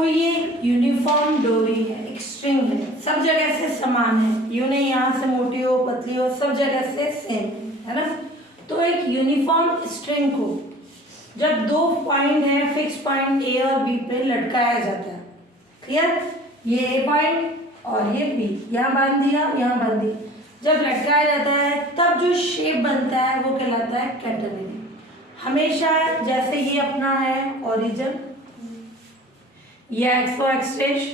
कोई ये यूनिफॉर्म डोरी है, एक स्ट्रिंग है, सब जगह से समान है, यूं नहीं यहाँ से मोटी हो पतली हो, सब जगह से सेम है ना। तो एक यूनिफॉर्म स्ट्रिंग को जब दो पॉइंट है फिक्स पॉइंट ए और बी पे लटकाया जाता है, क्लियर, ये ए पॉइंट और ये बी, यहाँ बांध दिया यहाँ बांध दिया, जब लटकाया जाता है तब जो शेप बनता है वो कहलाता है कैटेनरी। हमेशा जैसे ये अपना है ओरिजिन, ये एक्स ओ एक्स डैश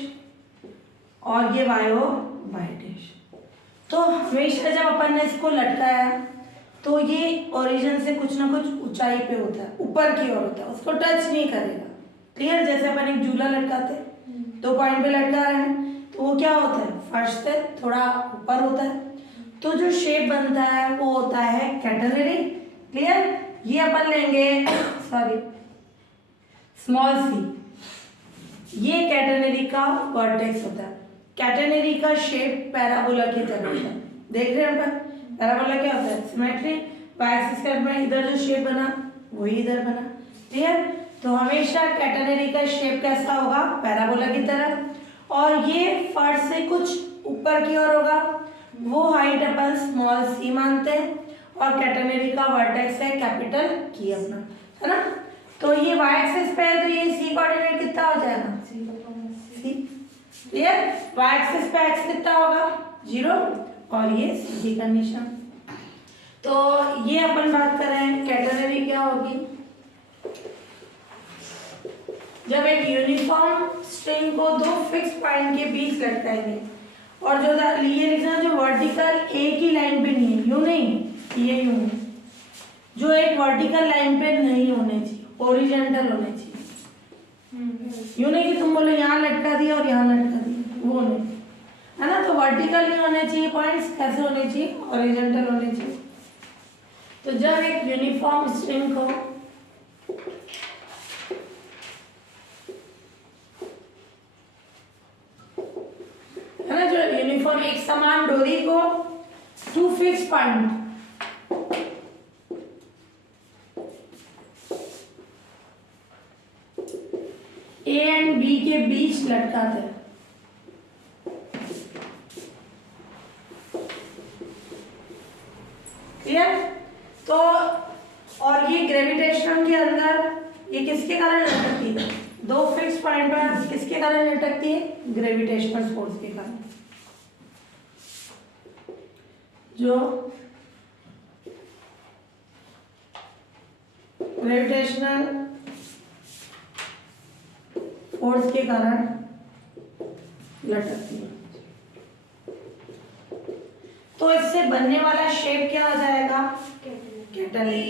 और ये वाई ओ वाई डैश, तो हमेशा जब अपन ने इसको लटकाया तो ये ओरिजिन से कुछ ना कुछ ऊंचाई पे होता है, ऊपर की ओर होता है, उसको टच नहीं करेगा, क्लियर। जैसे अपन एक झूला लटकाते हैं, 2 पॉइंट पे लटका रहे हैं तो वो क्या होता है, फर्श से थोड़ा ऊपर होता है, तो जो शेप बनता है वो होता है कैटेनरी, क्लियर। ये अपन लेंगे सॉरी स्मॉल सी, ये कैटेनरी का वर्टेक्स होता है। कैटेनरी का शेप पैराबोला की तरह होता है, देख रहे हैं अपन, पैराबोला क्या होता है, सिमेट्री, वाई एक्सिस के में इधर जो शेप बना वही इधर बना, क्लियर। तो हमेशा कैटेनरी का शेप कैसा होगा, पैराबोला की तरह, और ये फर्श से कुछ ऊपर की ओर होगा, वो हाइट अपन स्मॉल सी मानते हैं, और कैटेनरी का वर्टेक्स है कैपिटल की अपना, है ना। तो ये वाई एक्सिस पे है तो ये सी कोऑर्डिनेट कितना हो जाएगा, सी, क्लियर। वाई एक्सिस पे एक्स कितना होगा 0 और ये सीधी कंडीशन। तो ये अपन बात कर रहे हैं कैटेनरी क्या होगी, जब एक यूनिफॉर्म स्ट्रिंग को दो फिक्स पॉइंट के बीच लटकाएंगे, और जो ये लिखना जो वर्टिकल एक ही लाइन पे नहीं है, यूं नहीं, ये यूं है, जो एक वर्टिकल लाइन पे नहीं होने चाहिए, ओरिजेंटल होने चाहिए, यूं नहीं कि तुम बोलो यहाँ लटका दिया और यहाँ लटका दिया, वो नहीं, है ना। तो वर्टिकल नहीं होने चाहिए पॉइंट्स, कैसे होने चाहिए, ओरिजेंटल होने चाहिए। तो जब एक यूनिफॉर्म स्ट्रिंग को है ना, जो यूनिफॉर्म एक समान डोरी को 2 fix point A and B के बीच लटकाते हैं, क्लियर। तो और ये ग्रेविटेशन के अंदर ये किसके कारण लटकती है, 2 फिक्स पॉइंट पर किसके कारण लटकती है, ग्रेविटेशनल फोर्स के कारण। जो ग्रेविटेशनल फोर्स के कारण लटकती है। तो इससे बनने वाला शेप क्या आ जाएगा, कैटेनरी।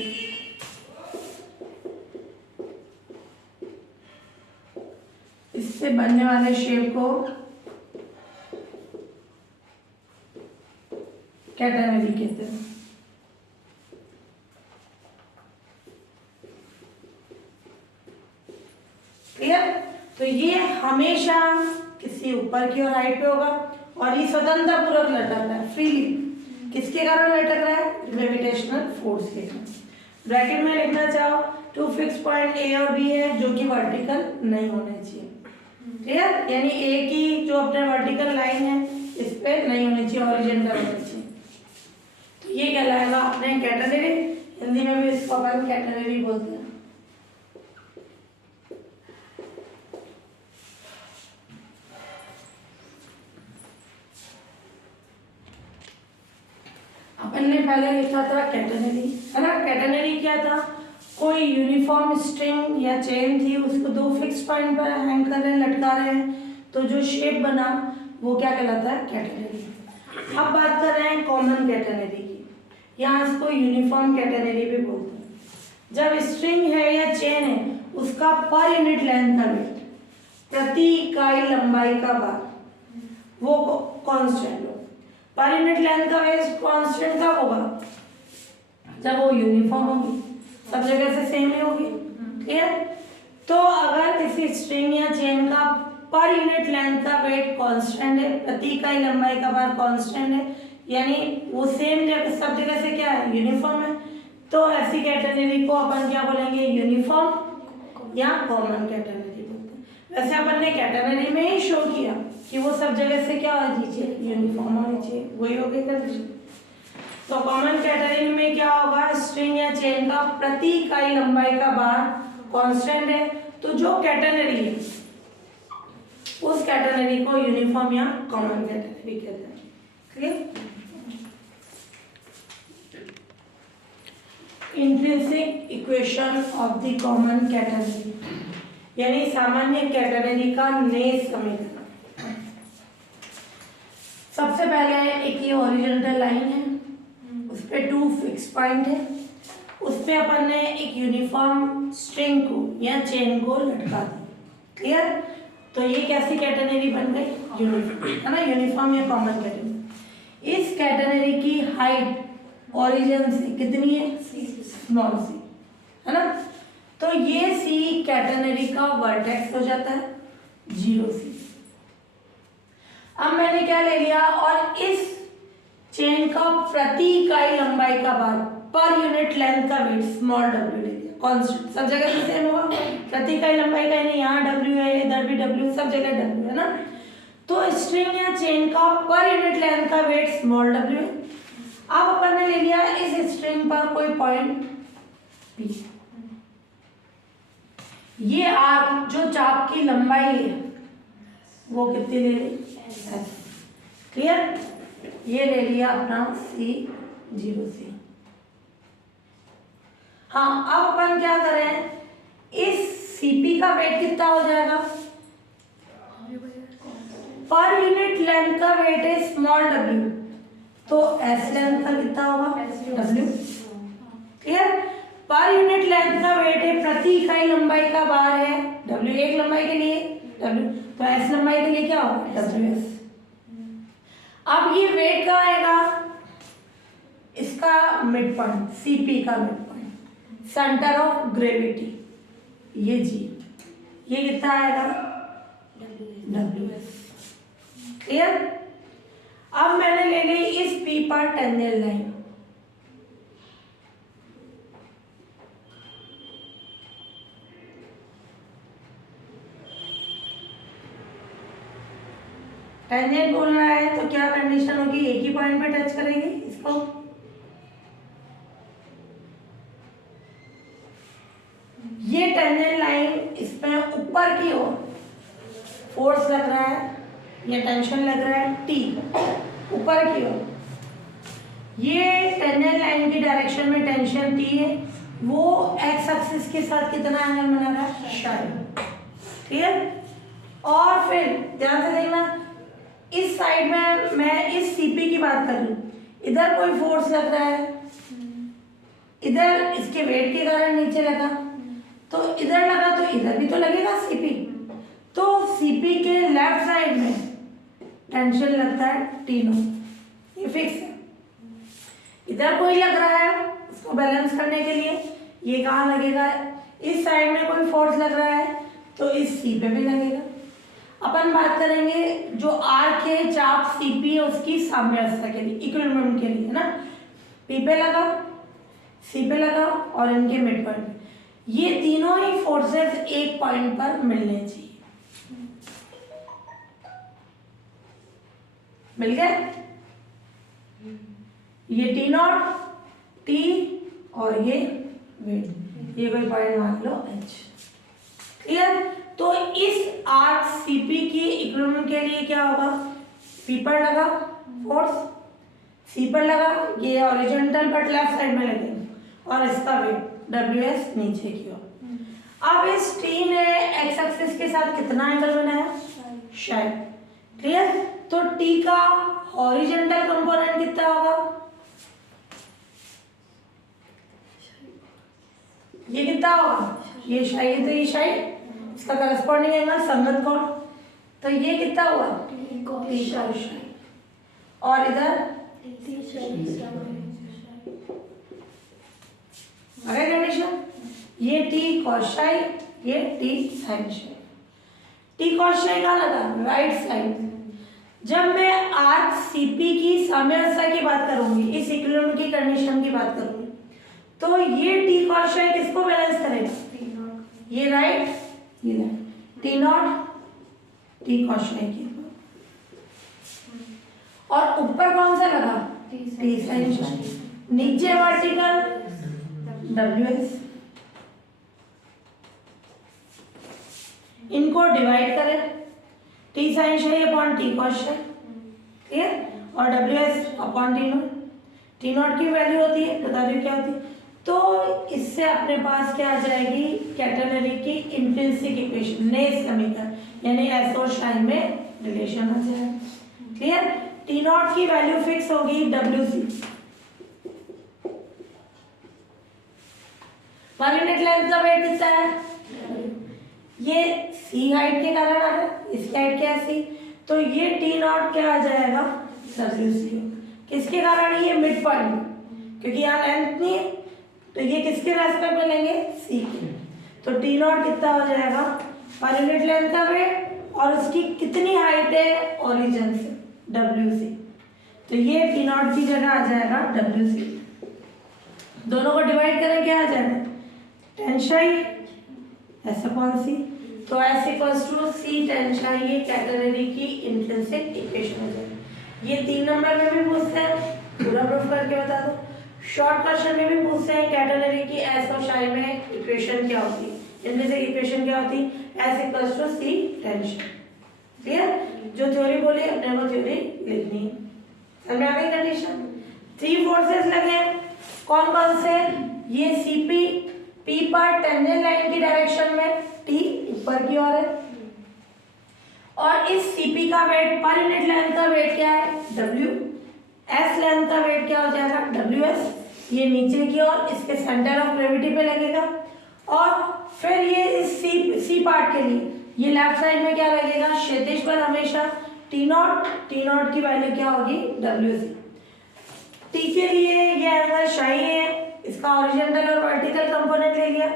इससे बनने वाले शेप को कैटेनरी कहते हैं। क्लियर। तो ये हमेशा किसी ऊपर की ओर हाइट पे होगा, और ये स्वतंत्र पूर्वक लटक रहा है फ्रीली, किसके कारण लटक रहा है, ग्रेविटेशनल फोर्स के कारण। ब्रैकेट में लिखना चाहो 2 फिक्स पॉइंट ए और बी है जो कि वर्टिकल नहीं होने चाहिए, क्लियर। यानी ए की जो अपने वर्टिकल लाइन है इस पे नहीं होनी चाहिए, हॉरिजॉन्टल होनी चाहिए। तो ये कहलाएगा अपने कैटेनरी, हिंदी में भी इसको अपन कैटेनरी बोलते हैं। अपन ने पहले लिखा था कैटेनरी, है ना। कैटेनरी क्या था, कोई यूनिफॉर्म स्ट्रिंग या चेन थी, उसको 2 फिक्स पॉइंट पर हैंग कर रहे हैं, लटका रहे हैं, तो जो शेप बना वो क्या कहलाता है, कैटेनरी। अब बात कर रहे हैं कॉमन कैटेनरी की, यहाँ इसको यूनिफॉर्म कैटेनरी भी बोलते हैं। जब स्ट्रिंग है या चेन है उसका पर यूनिट लेंथ का वेट, प्रति इकाई लंबाई का भार, वो कांस्टेंट हो। पर यूनिट लेंथ का वेट कांस्टेंट कब होगा, जब वो यूनिफॉर्म होगी, सब जगह से सेम ही होगी, क्लियर। तो अगर किसी स्ट्रिंग या चेन का पर यूनिट लेंथ का वेट कांस्टेंट है, प्रति इकाई लंबाई का भार कांस्टेंट है, यानी वो सेम जगह सब जगह से क्या है, यूनिफॉर्म है, तो ऐसी कैटेनरी को अपन क्या बोलेंगे, यूनिफॉर्म या कॉमन कैटेनरी बोलते हैं। वैसे अपन ने हमने कैटेगरी में ही शो किया कि वो सब जगह से क्या होनी चाहिए, यूनिफॉर्म होनी चाहिए, वही हो गई कंडीशन। तो कॉमन कैटेगरी में क्या होगा, स्ट्रिंग या चेन का प्रति इकाई लंबाई का बार कांस्टेंट है, तो जो कैटेगरी है उस कैटेगरी को यूनिफॉर्म या कॉमन कैटेगरी कहते हैं। Clear? Intrinsic equation of the common category, यानी सामान्य कैटेगरी का नियत समीकरण। सबसे पहले एक ये हॉरिजॉन्टल लाइन है, उस पे 2 फिक्स पॉइंट है, उस पे अपन ने एक यूनिफॉर्म स्ट्रिंग को या चेन को लटका दिया। क्लियर? तो ये कैसी कैटेगरी बन गई, यूनिफॉर्म, है ना, यूनिफॉर्म या कॉमन कैटेगरी। इस कैटेगरी की हाइट ओरिजिन से कितनी है, स्मॉल सी, है ना, तो ये सी कैटेगरी का वर्टेक्स हो जाता है 0 सी। अब मैंने क्या ले लिया, और इस चेन का प्रति इकाई लंबाई का बार, पर यूनिट लेंथ का वेट स्मॉल w ले लिया, कांस्टेंट, सब जगह से सेम होगा, प्रति इकाई लंबाई का, नहीं यहाँ w है, इधर भी w, सब जगह w है ना। तो स्ट्रिंग या चेन का पर यूनिट लेंथ का वेट स्मॉल w है। अब अपन ने ले लिया इस स्ट्रिंग पर कोई पॉइंट p, ये आर्क जो चाप की लंबाई है वो कितनी ले ली, s। क्लियर? ये ले लिया अपना c 0 सी। हाँ, अब अपन क्या करें, इस cp का वेट कितना हो जाएगा, पर यूनिट लेंथ का वेट है स्मॉल w, तो s लेंथ का कितना होगा, w। क्लियर? पर यूनिट लेंथ का वेट है, प्रति इकाई लंबाई का बार है w, एक लंबाई के लिए w, तो s लंबाई के लिए क्या होगा, ws। अब ये वेट का आएगा, इसका मिड पॉइंट, cp का mid point, centre of gravity, ये g, ये कितना आएगा, ws। क्लियर? अब मैंने ले ली इस p पर टेंजेंट लाइन, टेंजेंट बोल रहा है तो क्या कंडीशन होगी, एक ही पॉइंट पे टच करेंगे इसको, ये टेंजेंट लाइन इसमें ऊपर की ओर फोर्स लग रहा है या टेंशन लग रहा है T, ऊपर की ओर, ये टेंजेंट लाइन की डायरेक्शन में टेंशन T है, वो एक्स एक्सिस के साथ कितना एंगल बना रहा है, शायद। क्लियर? और फिर ध्यान से देखना, इस साइड में मैं इस CP की बात कर रही हूँ, इधर कोई फोर्स लग रहा है, इधर इसके वेट के कारण नीचे लगा, तो इधर लगा तो इधर भी तो लगेगा CP, तो CP के लेफ्ट साइड में टेंशन लगता है T0, ये फिक्स है। इधर कोई लग रहा है उसको बैलेंस करने के लिए, ये कहाँ लगेगा, इस साइड में कोई फोर्स लग रहा है तो इस C पे भी लगेगा। अपन बात करेंगे जो आर्क है, चाप CP है, उसकी साम्यावस्था के लिए, इक्विलिब्रियम के लिए, है ना, P पे लगा, C पे लगा और इनके मिड पॉइंट, ये तीनों ही फोर्सेस एक पॉइंट पर मिलने चाहिए। मिल गए, ये T0, T और ये वेट, ये कोई पॉइंट मान लो H। क्लियर? तो इस आर्क CP की इक्विलिब्रियम के लिए क्या होगा, P पर लगा फोर्स, C पर लगा, ये हॉरिजॉन्टल बट लेफ्ट साइड में लगेगा, और इसका वेट WS नीचे की ओर। अब इस T ने एक्स एक्सिस के साथ कितना एंगल बनाया, शायद। क्लियर? तो T का हॉरिजॉन्टल कंपोनेंट कितना होगा, ये कितना होगा, ये शायद, तो ये शायद, इसका करस्पॉन्डिंग एंगल संगत कोण, तो ये कितना हुआ, T, और इधर अगर कंडीशन, ये T कॉसाई, ये T साइन साई। T कॉसाई कहाँ लगा, राइट साइड। जब मैं आर्क CP की साम्यावस्था की बात करूंगी, इस इक्विलिब्रियम की कंडीशन की बात करूंगी, तो ये T कॉसाई किसको बैलेंस करेगा, ये राइट, ये लेफ्ट, T0 टी कॉशाई के और ऊपर कौन सा लगा टी साइन शाई, नीचे वर्टिकल डब्ल्यू एस। इनको डिवाइड करें टी साइन शाई अपॉन टी कॉस शाई, क्लियर, और W S upon T not. T naught की वैल्यू होती है, बता रही क्या होती है, तो इससे अपने पास क्या आ जाएगी कैटेनरी की इंट्रिंसिक इक्वेशन, नए समीकरण, यानी एस और शाई में रिलेशन आ जाएगा, क्लियर। टी नॉट की वैल्यू फिक्स होगी W C, per unit length का वेट कितना है, ये सी हाइट के कारण आ रहा है, इसकी हाइट क्या है सी, तो ये टी नॉट क्या आ जाएगा डब्ल्यू सी। किसके कारण, ये मिड पॉइंट, क्योंकि यहाँ लेंथ नहीं है, तो ये किसके रेस्पेक्ट में लेंगे सी के, तो टी नॉट कितना हो जाएगा पर यूनिट लेंथ का वेट, और उसकी कितनी हाइट है ओरिजिन से डब्ल्यू सी, तो ये टी नॉट की जगह आ जाएगा डब्ल्यू सी। दोनों को डिवाइड करें क्या आ जाएगा टेन शाई एस अपॉन सी, तो S equals to C tan psi, ये कैटेनरी की इंट्रिंसिक इक्वेशन हो जाएगी। ये 3 नंबर में भी पूछते हैं, पूरा प्रूफ करके बता दो। शॉर्ट क्वेश्चन में भी पूछते हैं कैटेनरी की एस और शाई में इक्वेशन क्या होती है, इंट्रिंसिक इक्वेशन क्या होती है, S equals to C tan psi, clear. जो थ्योरी बोली अपने को थ्योरी लिखनी है, समझ में आ गई कंडीशन। 3 फोर्सेस लगे, कौन कौन से, ये सीपी पी पर टेंजेंट लाइन की डायरेक्शन में, टी ऊपर की ओर है, और इस सीपी का वेट पर यूनिट लेंथ का वेट क्या है डब्ल्यू, एस लेंथ का वेट क्या हो जाएगा डब्ल्यू एस, ये नीचे की ओर इसके सेंटर ऑफ ग्रेविटी पे लगेगा, और फिर ये इस सी पार्ट के लिए ये लेफ्ट साइड में क्या लगेगा क्षैतिज पर हमेशा टी नॉट की वैल्यू क्या होगी डब्ल्यू सी। टी के लिए ये एंगल शाई है, इसका हॉरिजॉन्टल और वर्टिकल कंपोनेंट ले लिया,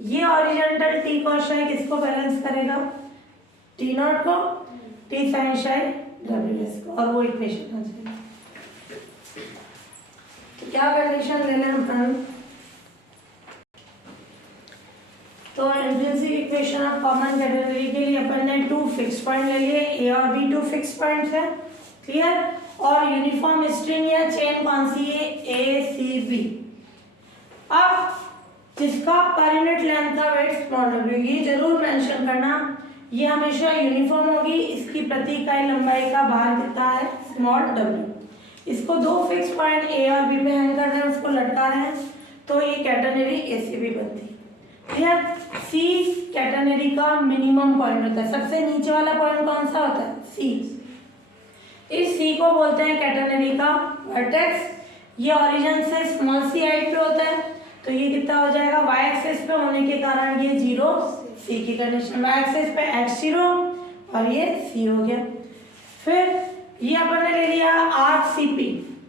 ये हॉरिजॉन्टल टी कॉस शाई किसको बैलेंस करेगा टी नॉट को, टी साइन शाई डब्ल्यू एस को, और वो इक्वेशन आ जाएगी। तो क्या कंडीशन ले लें अपन, तो intrinsic equation of common category के लिए अपन ने 2 फिक्स पॉइंट ले लिए, ए और बी 2 फिक्स पॉइंट्स है, क्लियर, और यूनिफॉर्म स्ट्रिंग या चेन कौन सी है ए सी बी। अब जिसका पर यूनिट लेंथ का वेट स्मॉल डब्ल्यू, ये जरूर मेंशन करना, ये हमेशा यूनिफॉर्म होगी, इसकी प्रति इकाई लंबाई का भार कितना है स्मॉल डब्ल्यू। इसको 2 फिक्स पॉइंट ए और बी में हैंग कर रहे हैं, उसको लटका रहे हैं, तो ये कैटेनरी ए सी बी बनती है, क्लियर। सी कैटेनरी का मिनिमम पॉइंट होता है, सबसे नीचे वाला पॉइंट कौन सा होता है सी, इस सी को बोलते हैं कैटेनरी का वर्टेक्स, ये ओरिजिन से स्मॉल सी हाइट पे होता है, तो ये कितना हो जाएगा वाई एक्सिस पे होने के कारण ये 0 सी की कंडीशन, वाई एक्सिस पे एक्स 0 और ये सी हो गया। फिर ये अपन ने ले लिया आर्क सीपी,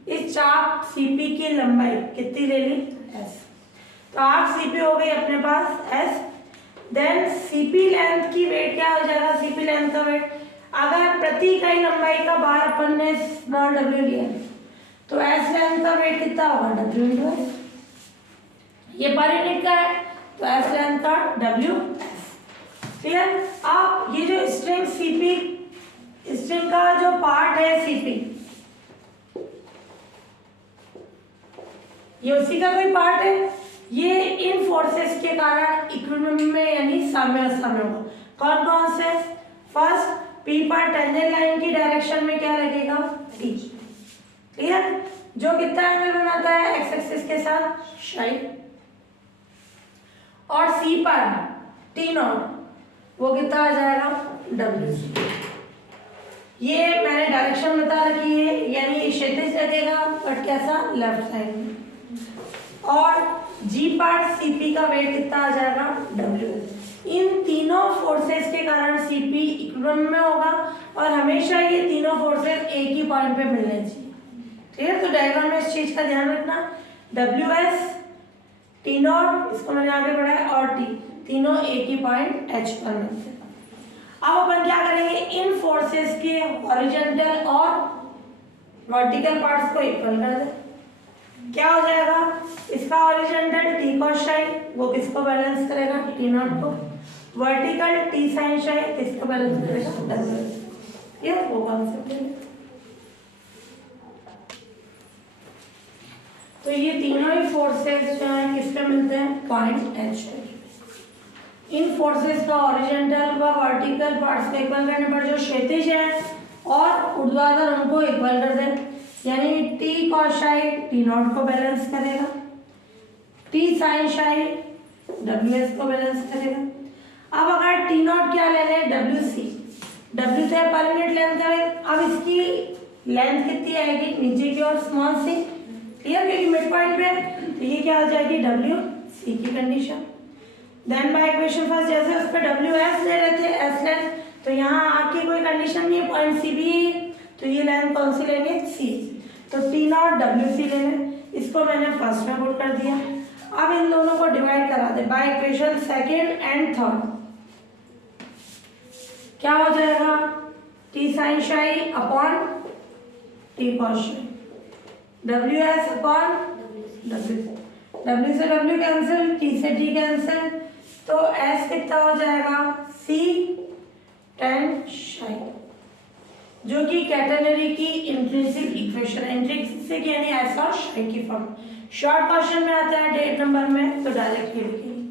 इस चाप सीपी की लंबाई कितनी ले ली एस, तो आर्क सीपी हो गई अपने पास एस, देन सीपी लेंथ की वेट क्या हो जाएगा, सीपी लेंथ का वेट, अगर प्रति इकाई लंबाई का भार अपन ने स्मॉल डब्ल्यू लिया तो एस लेंथ का वेट कितना होगा डब्ल्यू इंटू एस, ये पर यूनिट का है तो एस लेंथ का डब्ल्यू एस, क्लियर। अब ये जो स्ट्रिंग सीपी, स्ट्रिंग का जो पार्ट है सीपी, ये उसी का कोई पार्ट है, ये इन फोर्सेस के कारण इक्विलिब्रियम में यानी साम्य अवस्था में होगा। कौन कौन से, फर्स्ट पी पर टेंजेंट लाइन की डायरेक्शन में क्या लगेगा टी, क्लियर, जो कितना एंगल बनाता है एक्स एक्सिस के साथ शाई, और सी पर टी नॉट वो कितना आ जाएगा डब्ल्यू सी। ये मैंने डायरेक्शन बता रखी है, यानी क्षैतिज लगेगा बट कैसा लेफ्ट साइड में, और जी पार्ट सीपी का वेट कितना आ जाएगा डब्ल्यू एस। इन तीनों फोर्सेस के कारण सीपी इक्विलिब्रियम में होगा और हमेशा ये तीनों फोर्सेस एक ही पॉइंट पे मिलने चाहिए, क्लियर। तो डायग्राम में इस चीज का ध्यान रखना, डब्ल्यू एस टी नॉट, इसको मैंने आगे बढ़ाया, और टी, तीनों एक ही पॉइंट एच पर मिलते हैं। अब अपन क्या करेंगे, इन फोर्सेस के हॉरिजॉन्टल और वर्टिकल पार्ट्स को इक्वल कर दें, क्या हो जाएगा, इसका हॉरिजॉन्टल टी कॉस शाई वो किसको बैलेंस करेगा टी नॉट को, वर्टिकल टी साइन शाई किसको बैलेंस करेगा ये वो कॉन्सेप्ट है। तो ये तीनों ही फोर्सेस जो हैं किस पे मिलते हैं, पॉइंट एच पे। इन फोर्सेस का हॉरिजॉन्टल व वर्टिकल पार्ट्स को इक्वल करने पर जो क्षैतिज है और ऊर्ध्वाधर उनको इक्वल कर दें, यानी T cos psi T naught को बैलेंस करेगा, T sine psi W S को बैलेंस करेगा। अब अगर टी नॉट क्या ले लें, डब्ल्यू सी, डब्ल्यू से पर मिनट लेंथ है। अब इसकी लेंथ कितनी आएगी, नीचे की ओर स्मॉल सी, क्लियर, क्योंकि मिड पॉइंट पे, तो ये क्या हो जाएगी, डब्ल्यू सी की condition. Then by equation first, जैसे उस पर डब्ल्यू एस ले रहे थे, एस लेंथ, तो यहाँ आपकी कोई कंडीशन नहीं है, पॉइंट सी भी, तो ये लेंथ कौन सी लेंगे, सी, तो टी नॉट डब्ल्यू सी लेंगे। इसको मैंने फर्स्ट में पुट कर दिया। अब इन दोनों को डिवाइड करा दे by equation second and third, क्या हो जाएगा, T sine psi upon T cos psi, W S upon W, W से डब्ल्यू कैंसिल, टी से टी कैंसिल, तो एस कितना हो जाएगा, सी टेन साई, जो कि कैटेनरी की इंट्रिंसिक इक्वेशन है। इंट्रिंसिक यानी एस और साई की फॉर्म। शॉर्ट क्वेश्चन में आता है डेट नंबर में, तो डायरेक्ट ये लिखेंगे,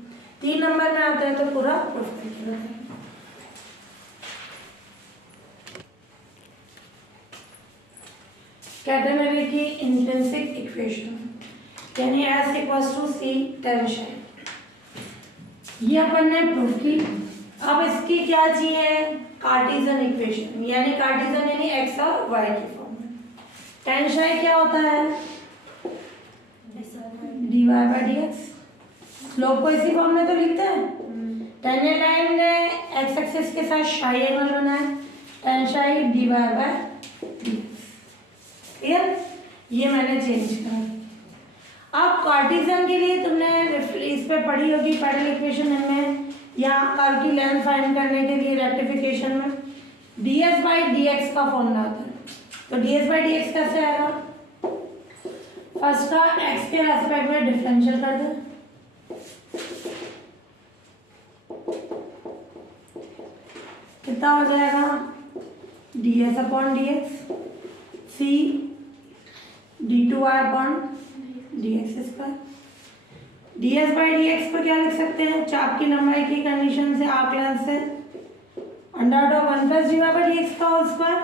3 नंबर में आता है तो पूरा प्रूफ करके बताएंगे। कैटेनरी की इंट्रिंसिक इक्वेशन यानी S equals to C tension, ये अपन ने प्रूव की। अब इसकी क्या चाहिए, कार्टेशियन इक्वेशन, यानी कार्टेशियन यानी एक्स और वाई की फॉर्म में। टेंशन क्या होता है, D Y by D X, slope को इसी फॉर्म में तो लिखते हैं। टेंजेंट लाइन ने एक्स एक्सिस के साथ साई एंगल बना है, tan psi D Y by D X, clear, ये मैंने चेंज करा। अब कार्टेशियन के लिए तुमने इस पे पढ़ी होगी पैरेलल इक्वेशन में, या कर्व की लेंथ फाइंड करने के लिए रेक्टिफिकेशन में ds बाई डी एक्स का फॉर्मूला होता है। तो ds बाई डी एक्स कैसे आएगा, फर्स्ट का x के रेस्पेक्ट में डिफरेंशियल कर दे, कितना हो जाएगा, ds upon D X C D two Y upon D x square. D S by D X को क्या लिख सकते हैं, चाप की लंबाई की कंडीशन से आर्क लेंथ से under root of 1 plus d Y by D x का होल स्क्वायर,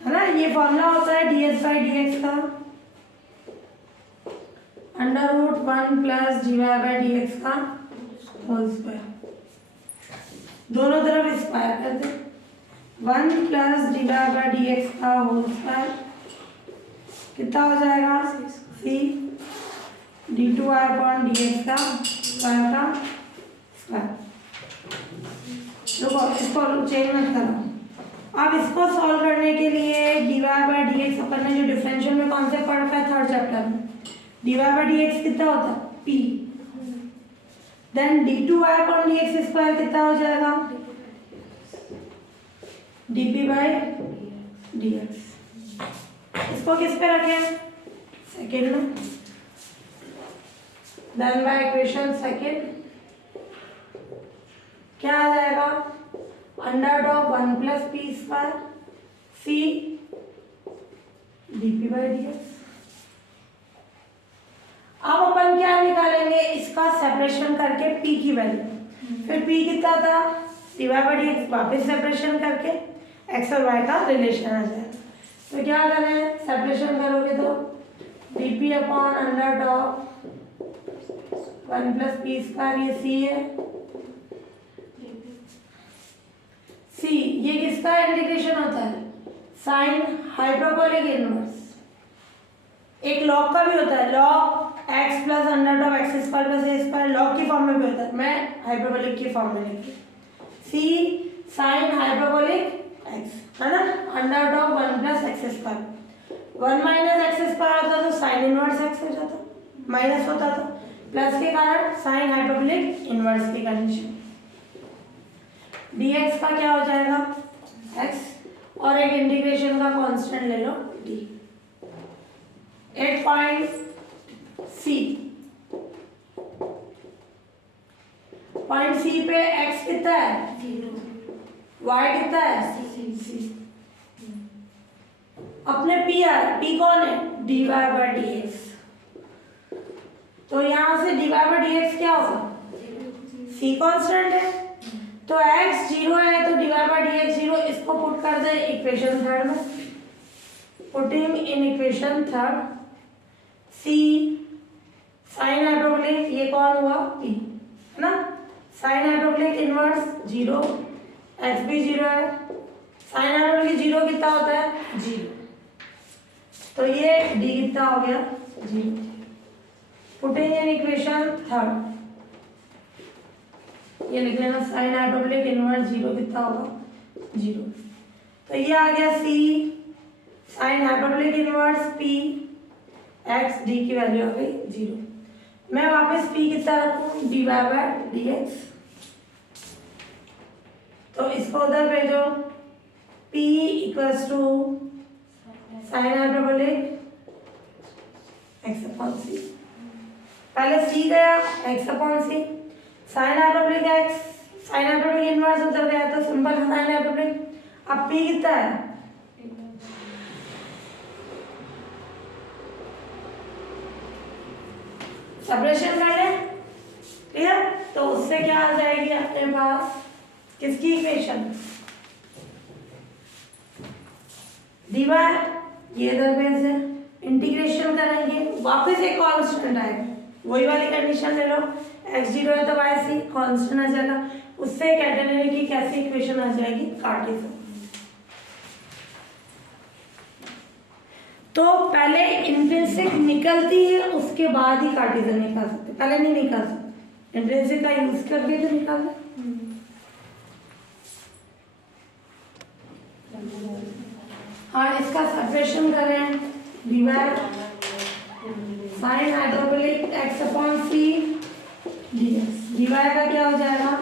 है ना। ये फॉर्मूला होता है d S by D x का, under root 1 plus d Y by D x का होल स्क्वायर, दोनों तरफ स्क्वायर कर दे, 1 plus d Y by D x का होल स्क्वायर कितना हो जाएगा, सी D two Y upon D x का स्क्वायर का स्क्वायर। देखो इसको चेंज मत करो। अब इसको सॉल्व करने के लिए d Y by D x अपन ने जो डिफरेंशियल में कॉन्सेप्ट पढ़ रखा है थर्ड चैप्टर में, d Y by D x कितना होता है, p, then d two Y upon D x square कितना हो जाएगा, d P by D x. इसको किस पे रखें, सेकेंड में, देन बाय इक्वेशन सेकेंड क्या आ जाएगा, under of 1 plus P square C D P by D X. अब अपन क्या निकालेंगे, इसका सेपरेशन करके p की वैल्यू, फिर p कितना था, D Y by D X, वापिस सेपरेशन करके x और y का रिलेशन आ जाएगा। तो क्या करें, सेपरेशन करोगे तो D P upon under of 1 plus P square, ये c है, c ये किसका इंटीग्रेशन होता है, साइन हाइपरबोलिक इनवर्स, एक लॉग का भी होता है, log x plus under of X square plus A square, log की फॉर्म में भी होता है, मैं हाइपरबोलिक की फॉर्म में लिखी, c साइन हाइपरबोलिक x, है ना, under of 1 plus x square, 1 minus x square होता तो साइन इनवर्स x हो जाता, माइनस होता तो प्लस के कारण साइन हाइपरबोलिक इनवर्स की कंडीशन, dx का क्या हो जाएगा, x, और एक इंटीग्रेशन का कांस्टेंट ले लो d। 8 point C, point C पे x कितना है, y कितना है, c। अपने p आ रहा है, p कौन है, dy/dx। तो यहाँ से dy/dx क्या होगा, c कांस्टेंट है, तो x 0 है तो dy/dx 0। इसको पुट कर दे इक्वेशन थर्ड में। Putting in equation third, c sine hyperbolic, ये कौन हुआ, p है ना, साइन हाइपरबोलिक इनवर्स 0, x भी 0 है, साइन हाइपरबोलिक 0 कितना होता है, 0। तो ये d कितना हो गया, 0। पुटिंग इन इक्वेशन थर्ड, ये लिख लेना, साइन हाइपरबोलिक इनवर्स 0 कितना होगा, 0। तो ये आ गया c sign hyperbolic inverse p x, d की वैल्यू आ गई 0। मैं वापस p कितना रखूं, dy/dx। तो इसको उधर भेजो, p equals to sine hyperbolic x/c। पहले c गया x/c, sine hyperbolic x, sine hyperbolic inverse उधर गया तो सिंपल साइन हाइपरबोलिक। अब p कितना है, सेपरेशन कर ले, क्लियर। तो उससे क्या आ जाएगी अपने पास, किसकी इक्वेशन, dy, ये इधर भेज है, इंटीग्रेशन करेंगे, वापस एक कांस्टेंट आएगा, वही वाली कंडीशन ले लो, x 0 है तो y c कांस्टेंट आ जाएगा। उससे कैटेनरी की कैसी इक्वेशन आ जाएगी, कार्टेशियन। तो पहले इंट्रिंसिक निकलती है, उसके बाद ही कार्टेशियन निकाल सकते, पहले नहीं निकाल सकते। इंट्रिंसिक का यूज करके तो निकाल दे। हाँ, इसका सेपरेशन करें, dy sign hyperbolic x/c dx, dy का क्या हो जाएगा,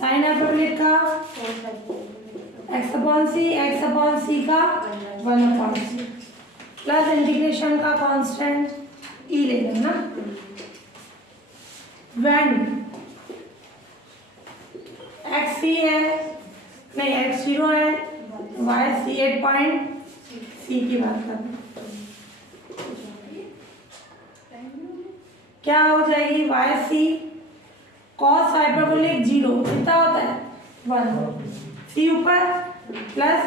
साइन हाइपरबोलिक का x/c का 1/c प्लस इंटीग्रेशन का कांस्टेंट e ले लेना ना। व्हेन x c है, नहीं x 0 है, y c 8 पॉइंट c की बात करते हैं, क्या हो जाएगी, वाई सी कॉस हाइपरबोलिक 0 कितना होता है, 1, सी ऊपर प्लस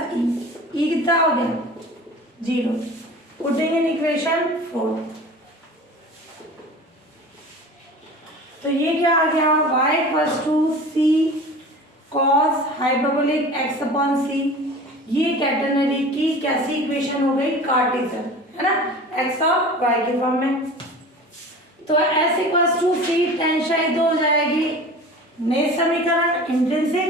ई कितना हो गया, 0। पुटिंग इन इक्वेशन 4, तो ये क्या आ गया, y equals to C cos hyperbolic x/c। ये कैटेनरी की कैसी इक्वेशन हो गई, कार्टेशियन, है ना, x और y के फॉर्म में। तो s equals to C tan psi हो जाएगी नए समीकरण इंट्रिंसिक,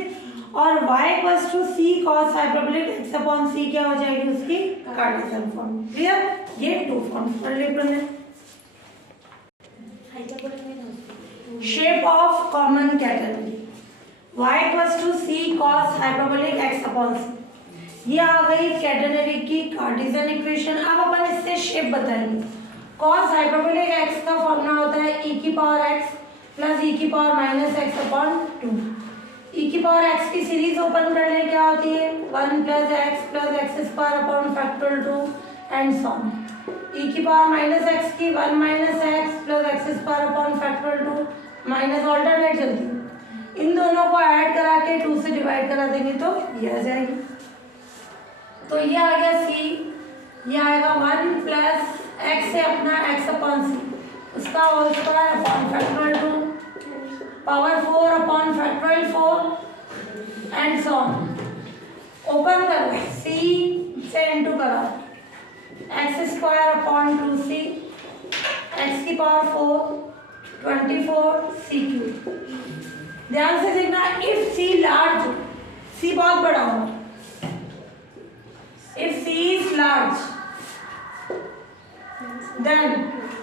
और y equals to C cos hyperbolic x/c क्या हो जाएगी, उसकी कार्टेशियन फॉर्म। क्लियर, ये टू फॉर्म्स पर represent. Shape of common catenary, y equals to C cos hyperbolic x/c, ये आ गई कैटेनरी की कार्टेशियन इक्वेशन। अब अपन इससे शेप बताएंगे। कॉस हाइपरबोलिक x का फॉर्मूला होता है e की पावर x प्लस e की पावर माइनस x/2। e की पावर x की सीरीज ओपन कर ले, क्या होती है, 1 plus x square upon factorial 2 and so on. e की पावर माइनस x की 1 minus x plus x square upon factorial 2 minus alternate चलती है, इन दोनों को ऐड करा के 2 से डिवाइड करा देंगे तो ये आ जाएगी। तो ये आ गया c, ये आएगा 1 प्लस x से अपना x/c, उसका whole square upon factorial 2 power 4 upon factorial 4 and so on. Open करो, c से इनटू करो, x square upon 2c, x की पावर 4 24 c क्यूब। ध्यान से देखना, इफ c लार्ज, c बहुत बड़ा होगा, if c is large then,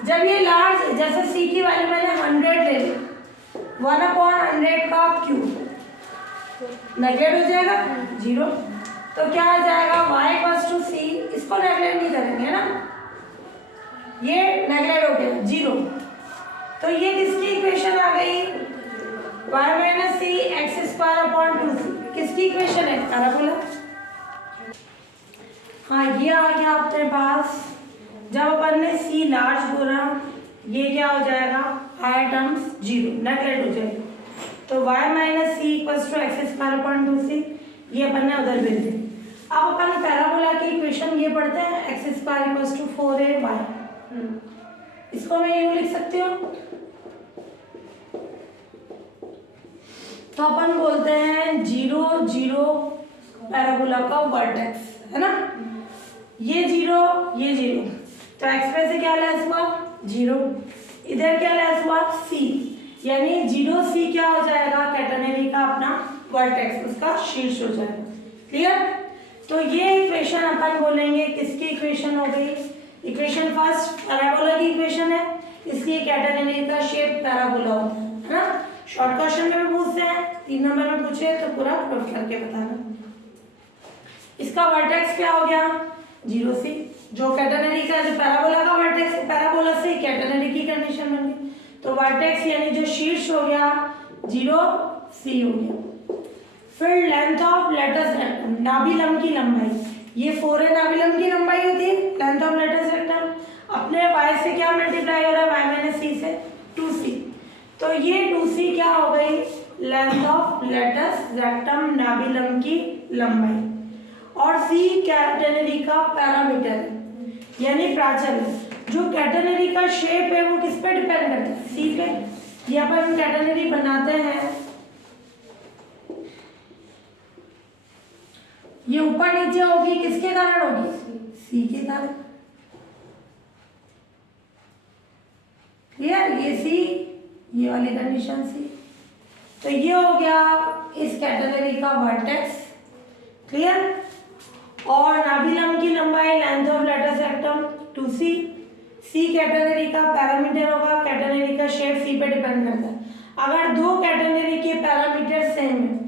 जब ये लार्ज है, जैसे c की वैल्यू मैंने 100 ले ली, 1/100 का क्यूब नेगलेक्ट हो जाएगा 0, तो क्या आ जाएगा, y इक्वल्स टू c, इसको नेगलेक्ट नहीं करेंगे ना, ये नेगलेक्ट हो गया 0। तो ये किसकी इक्वेशन आ गई, y माइनस सी एक्स स्क्वायर अपॉन 2c किसकी इक्वेशन है? पैराबोला। हाँ ये आ गया अपने पास। जब अपन ने c लार्ज बोला ये क्या हो जाएगा? हायर टर्म्स जीरो नेगलेक्ट हो जाएगा। तो y minus C equals to X square upon 2c ये अपन ने उधर भेज दिया। अब अपन पैराबोला की इक्वेशन ये पढ़ते हैं x square equals to 4ay। इसको मैं यूं लिख सकती हूँ। तो अपन बोलते हैं 0 0 पैराबोला का वर्टेक्स है ना। ये 0 ये 0 तो एक्स पे से क्या लेस हुआ? 0। इधर क्या लेस हुआ? c यानी 0 c क्या हो जाएगा? कैटेनरी का अपना वर्टेक्स उसका शीर्ष हो जाएगा। क्लियर? तो ये इक्वेशन अपन बोलेंगे किसकी इक्वेशन हो गई? इक्वेशन फर्स्ट पैराबोला की इक्वेशन है। इसकी कैटेनरी का शेप पैराबोला होता है ना। शॉर्ट क्वेश्चन में भी पूछते हैं 3 नंबर में पूछे तो पूरा प्रूफ करके बताना। इसका वर्टेक्स क्या हो गया? 0 c जो कैटेनरी का जो पैराबोला का वर्टेक्स है पैराबोला से कैटेनरी की कंडीशन बन गई। तो वर्टेक्स यानी जो शीर्ष हो गया 0 c हो गया। फिर लेंथ ऑफ लेटस रेक्टम नाभिलंब की लंबाई ये 4 है। नाभिलंब की लंबाई होती है लेंथ ऑफ लेटस रेक्टम। अपने y से क्या मल्टीप्लाई हो रहा है? y माइनस सी से 2c। तो ये 2c क्या हो गई? लेंथ ऑफ लेटस रेक्टम नाभिलंब की लंबाई। और c कैटेनरी का पैरामीटर है यानी प्राचल। जो कैटेनरी का शेप है वो किस पे डिपेंड करता है? c पे। ये अपन कैटेनरी बनाते हैं ये ऊपर नीचे होगी किसके कारण होगी? c के कारण। क्लियर? ये c ये वाली कंडीशन c। तो ये हो गया इस कैटेनरी का वर्टेक्स। क्लियर? और नाभिलंब की लंबाई length of latus rectum 2c। c catenary का पैरामीटर होगा। कैटेनरी का शेप c पे डिपेंड करता है। अगर दो कैटेनरी के पैरामीटर सेम है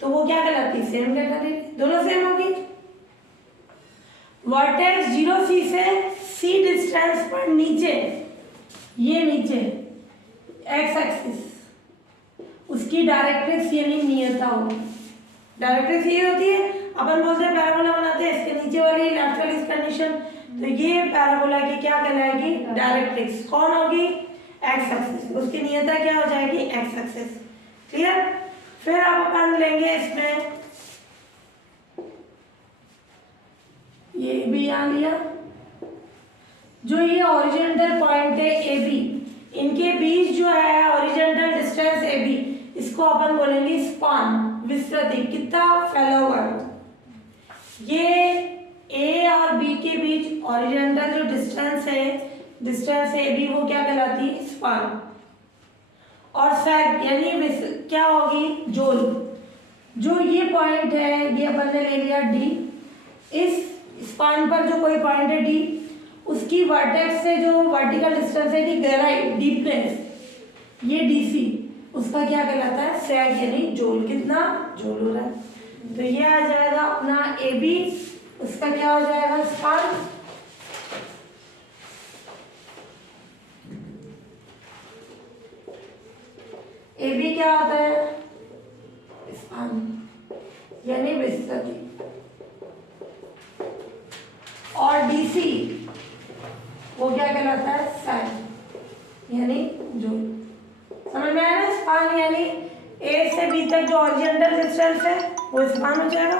तो वो क्या कहलाती है? Same catenary. दोनों सेम होगी। वर्टेक्स 0 c से c डिस्टेंस पर नीचे ये नीचे एक्स एक्सिस उसकी डायरेक्ट्रिक्स यानी नियता होगी। डायरेक्ट्रिक्स ये होती है अपन बोलते हैं पैराबोला बनाते हैं इसके नीचे वाली लेफ्ट वाली इस कंडीशन। तो ये पैराबोला की क्या कहलाएगी? डायरेक्ट्रिक्स। कौन होगी? X axis. उसकी नियता क्या हो जाएगी? X axis. क्लियर? फिर आप अपन लेंगे इसमें ये भी यहाँ लिया। जो ये हॉरिजॉन्टल पॉइंट है ए बी इनके बीच जो है हॉरिजॉन्टल डिस्टेंस ए बी इसको अपन बोलेंगे स्पान विस्तृति। कितना फैला हुआ है ये ए और बी के बीच हॉरिजॉन्टल जो डिस्टेंस है डिस्टेंस ए बी वो क्या कहलाती है? स्पान। और सेग यानी क्या होगी? जोल। जो ये पॉइंट है ये अपन ने ले लिया डी। इस स्पान पर जो कोई पॉइंट है डी उसकी वर्टेक्स से जो वर्टिकल डिस्टेंस है कि गहराई डीपनेस ये डीसी उसका क्या कहलाता है? सेग यानी जोल। कितना जोल हो रहा है? तो ये आ जाएगा अपना ए बी उसका क्या हो जाएगा? स्पान। ए बी क्या होता है? स्पान यानी विस्तृति। और डीसी वो क्या कहलाता है? सेग यानी जोल। समझ में आया ना? स्पान यानी ए से बी तक जो हॉरिजॉन्टल डिस्टेंस है वो स्पान हो जाएगा।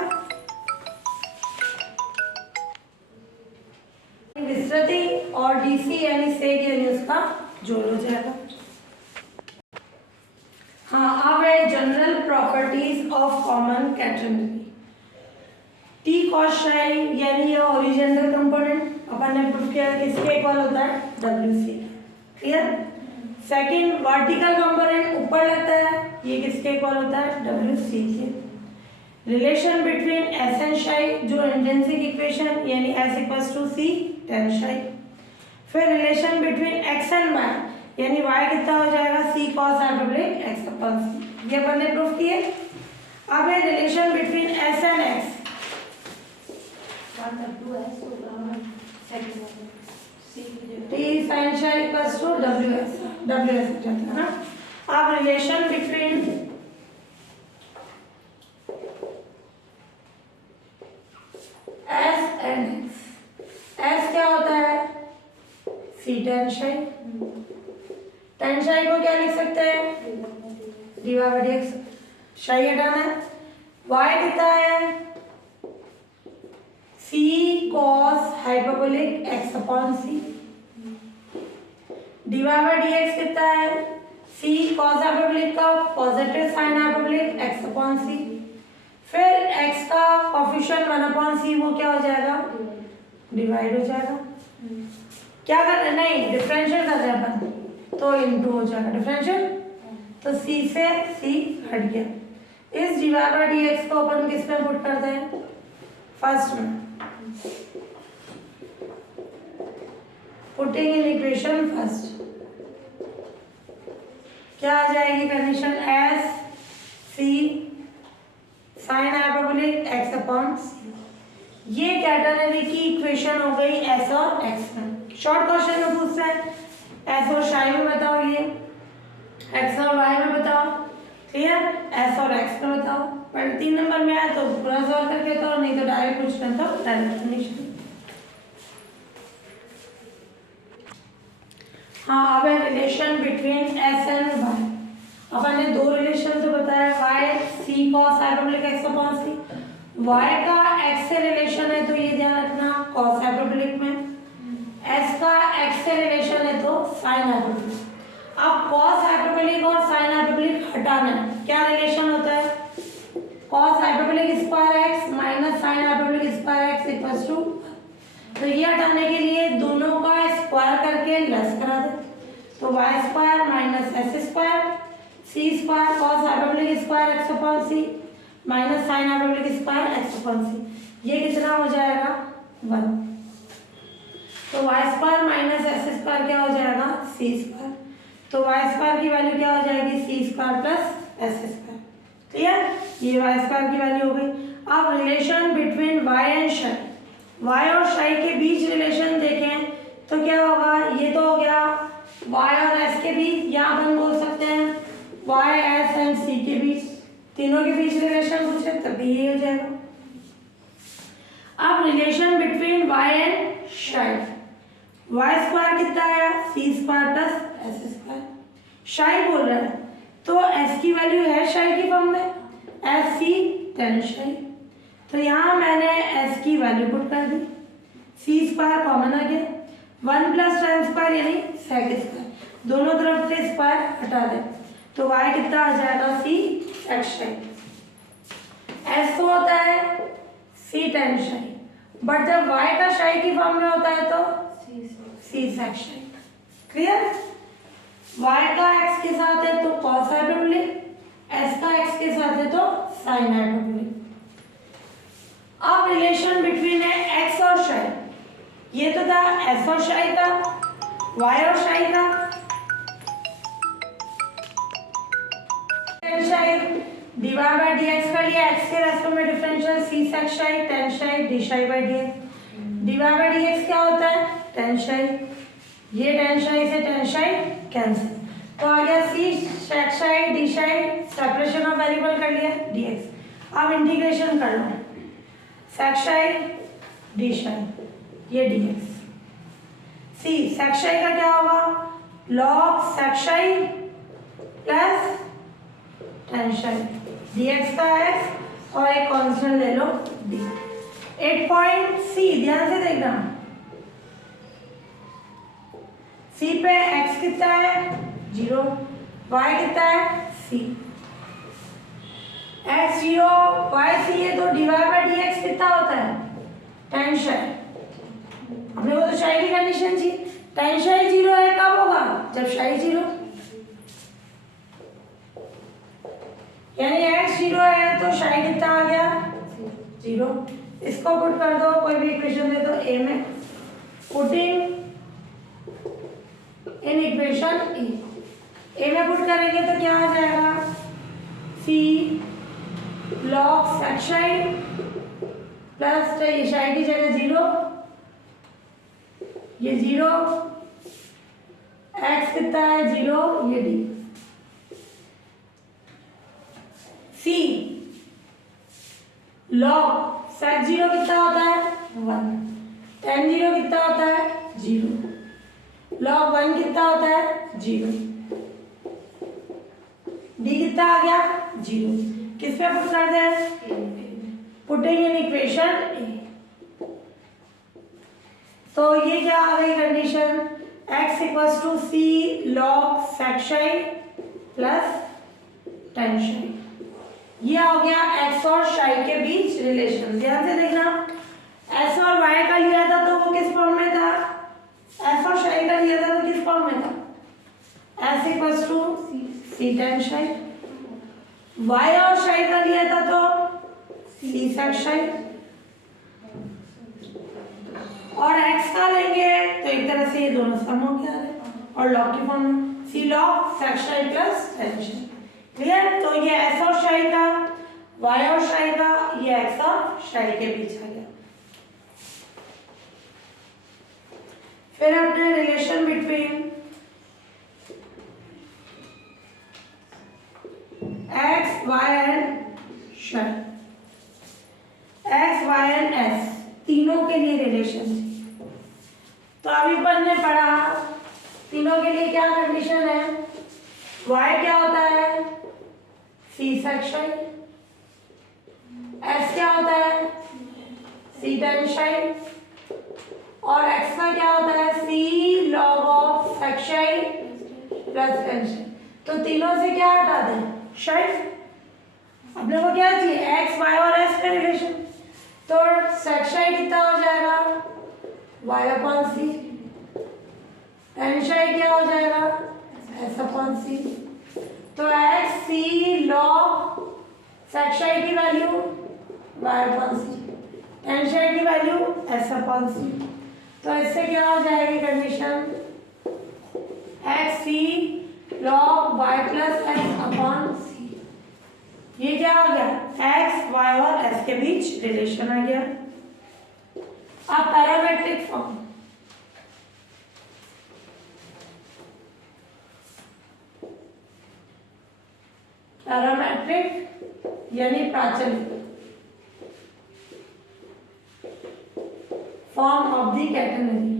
विस्तृति और डीसी यानी सेग यानी उसका जोड़ हो जाएगा। हाँ अब है general properties of common catenary. T cos Sai यानी ये हॉरिजॉन्टल कंपोनेंट अपन ने प्रूव किया किसके इक्वल होता है? WC। Clear? Second vertical component ऊपर लगता है ये किसके इक्वल होता है? WC के। Relation between S and psi जो इंट्रिंसिक इक्वेशन यानी S equals to C tan शाई। फिर relation between x and y यानी y कितना हो जाएगा? C cos hyperbolic x upon c। ये अपन ने प्रूव किए। अब है relation between s and x T sin psi equals to WS हो जाता है ना। अब रिलेशन बिटवीन टेन शाई, टेन शाई को क्या लिख सकते हैं, dy बाई dx, शाई हटाना है, y कितना है, c cos hyperbolic x upon c, dy by dx कितना है, c cos हाइपरबोलिक का positive sign hyperbolic x upon c, फिर x का कोफिशिएंट 1 अपॉन c वो क्या हो जाएगा, डिवाइड हो जाएगा, क्या कर नहीं डिफरेंशियल कर रहे हैं अपन तो इनटू हो जाएगा डिफरेंशियल, तो c से c हट गया, इस dy बाई dx को अपन किस में पुट करते हैं, फर्स्ट में, पुटिंग इन इक्वेशन फर्स्ट, क्या आ जाएगी condition, S C sine hyperbolic x upon c, ये कैटेगरी की इक्वेशन हो गई s और x में। शॉर्ट क्वेश्चन में पूछते हैं s और शाई में बताओ, ये x और y में बताओ, क्लियर, s और x में बताओ, पर 3 नंबर में आया तो पूरा सॉल्व करके तो, नहीं तो डायरेक्ट पूछ लें तो डायरेक्ट कंडीशन। हाँ, अब है relation between s and y, अपन ने दो रिलेशन तो बताया, y c cos hyperbolic x upon c, y का x से रिलेशन है तो ये ध्यान रखना cos हाइपरबोलिक में, s का x से रिलेशन है तो sin हाइपरबोलिक। अब cos हाइपरबोलिक और sin हाइपरबोलिक हटाना है, क्या रिलेशन होता है, cos hyperbolic square x minus sin hyperbolic square x equals to, तो ये हटाने के लिए दोनों का स्क्वायर करके लेस करा दे, तो y square minus s square c square cos hyperbolic square x upon c minus sine hyperbolic square x upon c, ये कितना हो जाएगा 1, तो y square minus s square क्या हो जाएगा c स्क्वायर, तो y स्क्वायर की वैल्यू क्या हो जाएगी c square plus s square, clear, ये y स्क्वायर की वैल्यू हो गई। अब रिलेशन बिटवीन y एंड शाई, y और शाई के बीच रिलेशन देखें तो क्या होगा, ये तो हो गया y और s के बीच, या अपन बोल सकते हैं y s एंड c के बीच, तीनों के बीच रिलेशन पूछे तभी ये हो जाएगा। अब रिलेशन बिटवीन y एंड शाई, y स्क्वायर कितना आया, c square plus s square, शाई बोल रहा है तो s की वैल्यू है शाई की फॉर्म में, s c tan शाई, तो यहाँ मैंने s की वैल्यू पुट कर दी, c स्क्वायर कॉमन आ गया, 1 प्लस tan स्क्वायर यानी sec स्क्वायर, दोनों तरफ से स्क्वायर हटा दे तो y कितना आ जाएगा, c sec शाई, s तो होता है c tan शाई, बट जब y का शाई की फॉर्म में होता है तो c sec शाई, क्लियर, y का x के साथ है तो cos हाइपरबोलिक, s का x के साथ है तो sin हाइपरबोलिक। अब रिलेशन बिटवीन है x और शाई, ये तो था s और शाई का, y और शाई का, शाई dy बाई dx कर लिया, x के रेस्पेक्ट में डिफरेंशियल c sec शाई tan शाई d शाई by dx, dy by dx क्या होता है tan शाई, ये tan शाई से tan शाई कैंसिल, तो आ गया c sec शाई d शाई, सेपरेशन ऑफ वेरिएबल कर लिया dx, अब इंटीग्रेशन कर लो sec शाई d शाई, ये dx, c sec शाई का क्या होगा, log sec शाई प्लस tan शाई, dx का x और एक कांस्टेंट ले लो d, 8 पॉइंट c, ध्यान से देखना, c पे x कितना है 0, y कितना है c, x 0 y c है तो dy बाई dx कितना होता है tan शाई, हमने वो तो शाई की कंडीशन थी, tan शाई 0 है कब होगा, जब शाई 0, यानी x 0 है तो शाई कितना आ गया 0, इसको पुट कर दो, कोई भी इक्वेशन दे दो a में, पुटिंग इन इक्वेशन ए में पुट करेंगे तो क्या आ जाएगा, c log sec शाई प्लस ये शाई की जगह 0, ये 0, x कितना है 0, ये d, c log sec 0 कितना होता है 1, tan 0 कितना होता है 0, log 1 कितना होता है 0, d कितना आ गया 0, किस पे पुट कर दें, पुटिंग इन इक्वेशन a। तो ये क्या आ गई condition, x equals to c log sec psi plus tan psi। ये हो गया x और psi के बीच रिलेशन। ध्यान से देखना, s और y का लिया था तो वो किस फॉर्म में था, s और psi का लिया था तो किस फॉर्म में था, s equals to c tan psi। y और psi का लिया था तो c sec psi, और x का लेंगे तो एक तरह से ये दोनों सम हो गया है और लॉग की फॉर्म में c log sec psi plus tan psi। Clear. तो ये s और psi का, y और psi का, ये x और psi के बीच आ गया। फिर अपने relation between x, y and psi, x, y and s तीनों के लिए रिलेशन। तो अभी अपन ने पढ़ा तीनों के लिए क्या कंडीशन है, y क्या होता है c sec psi, s क्या होता है c tan psi, और x का क्या होता है c log of sec psi plus tan psi। तो तीनों से क्या हटा दें, psi। अपने को क्या चाहिए, x, y और s का रिलेशन। तो sec psi कितना हो जाएगा y upon c, tan psi क्या हो जाएगा s अपॉन c। तो x c log sec psi की value y upon c, tan psi की वैल्यू s अपॉन c। तो इससे क्या हो जाएगी condition, x c log y plus s upon c। ये क्या आ गया, x, y और s के बीच रिलेशन आ गया। अब पैरामेट्रिक फॉर्म, पैरामेट्रिक यानी प्राचलिक फॉर्म ऑफ द कैटेनरी।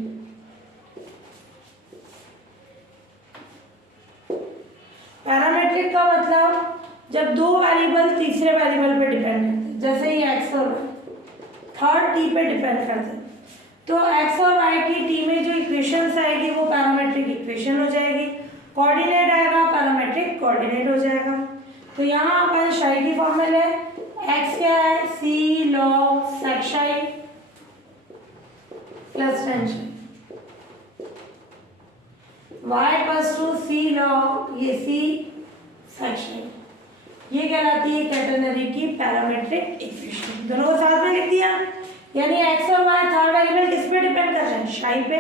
पैरामेट्रिक का मतलब जब दो वेरिएबल तीसरे वेरिएबल पे डिपेंड करते हैं, जैसे ये x और y थर्ड t पे डिपेंड करते हैं, तो x और y की t में जो इक्वेशंस आएगी वो पैरामेट्रिक इक्वेशन हो जाएगी, कोऑर्डिनेट आएगा पैरामेट्रिक कोऑर्डिनेट हो जाएगा। तो यहाँ अपन psi की फॉर्मूला है, x क्या है c log sec psi plus tan psi, y equals to c log ये c sec psi। ये कहलाती है कैटेनरी की पैरामेट्रिक इक्वेशन। दोनों को साथ में लिख दिया, यानी x और y थर्ड वेरिएबल किस पे डिपेंड कर रहे हैं, psi पे।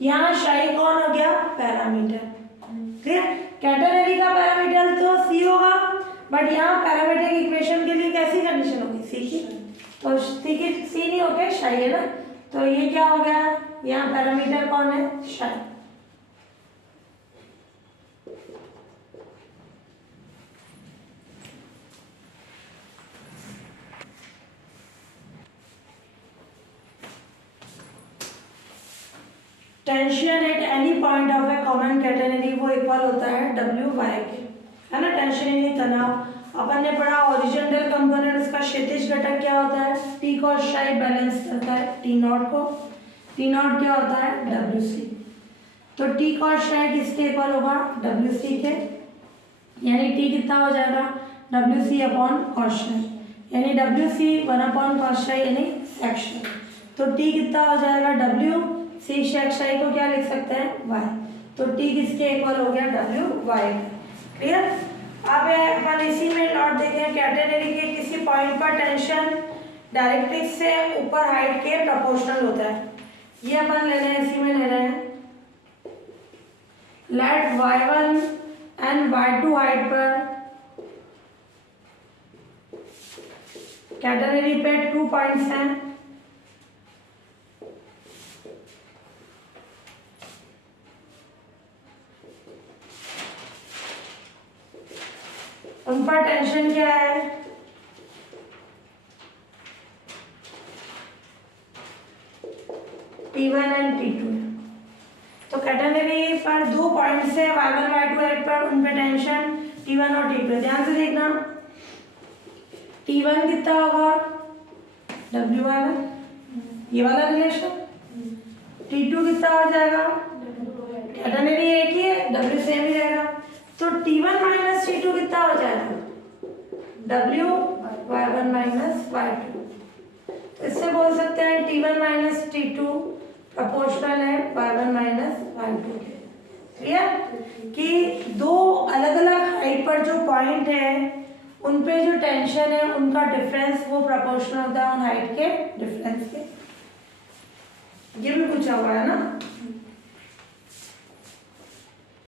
यहाँ psi कौन हो गया, पैरामीटर। क्लियर। कैटेनरी का पैरामीटर तो c होगा, बट यहाँ पैरामेट्रिक इक्वेशन के लिए कैसी कंडीशन होगी, c की। तो c नहीं हो गया psi है ना, तो ये क्या हो गया, यहाँ पैरामीटर कौन है, psi। Tension at any point of A common catenary वो इक्वल होता है डब्ल्यू वाई के, है ना। टेंशन यानी तनाव। अपन ने पढ़ा ओरिजेंटल कंपोनेंट, उसका क्षैतिज घटक क्या होता है, टी cos psi बैलेंस करता है टी नॉट को। टी नॉट क्या होता है, डब्ल्यू सी। तो टी cos psi किसके इक्वल होगा, डब्ल्यू सी के, यानी टी कितना हो जाएगा, W C upon cos psi, यानी W C 1 upon cos psi यानी sec psi। तो टी कितना हो जाएगा, डब्ल्यू सी sec psi को क्या लिख सकते हैं, y। तो t किसके इक्वल हो गया, w y। क्लियर। अब अपन इसी में नोट देखें, कैटेनरी के किसी पॉइंट पर टेंशन डायरेक्ट्रिक्स से ऊपर हाइट के प्रोपोर्शनल होता है। ये अपन ले रहे हैं, इसी में ले रहे हैं, let y1 and y2 height पर कैटेनरी पे 2 पॉइंट्स हैं, उन पर टेंशन क्या है, T1 एंड T2 है। तो कैटेनरी पर दो पॉइंट्स है y1 y2 हाइट पर, उन पे टेंशन T1 और T2। ध्यान से देखना, T1 कितना होगा W1, ये वाला रिलेशन। T2 कितना हो जाएगा, कैटेनरी एक ही है, W सेम ही रहेगा, तो T1 माइनस T2 कितना हो जाएगा, W y1 माइनस y2। तो इससे बोल सकते हैं T1 माइनस T2 प्रोपोर्शनल है y1 माइनस y2 के। क्लियर कि दो अलग अलग हाइट पर जो पॉइंट है उन पे जो टेंशन है उनका डिफरेंस वो प्रोपोर्शनल होता है उन हाइट के डिफरेंस के। ये भी पूछा हुआ है ना।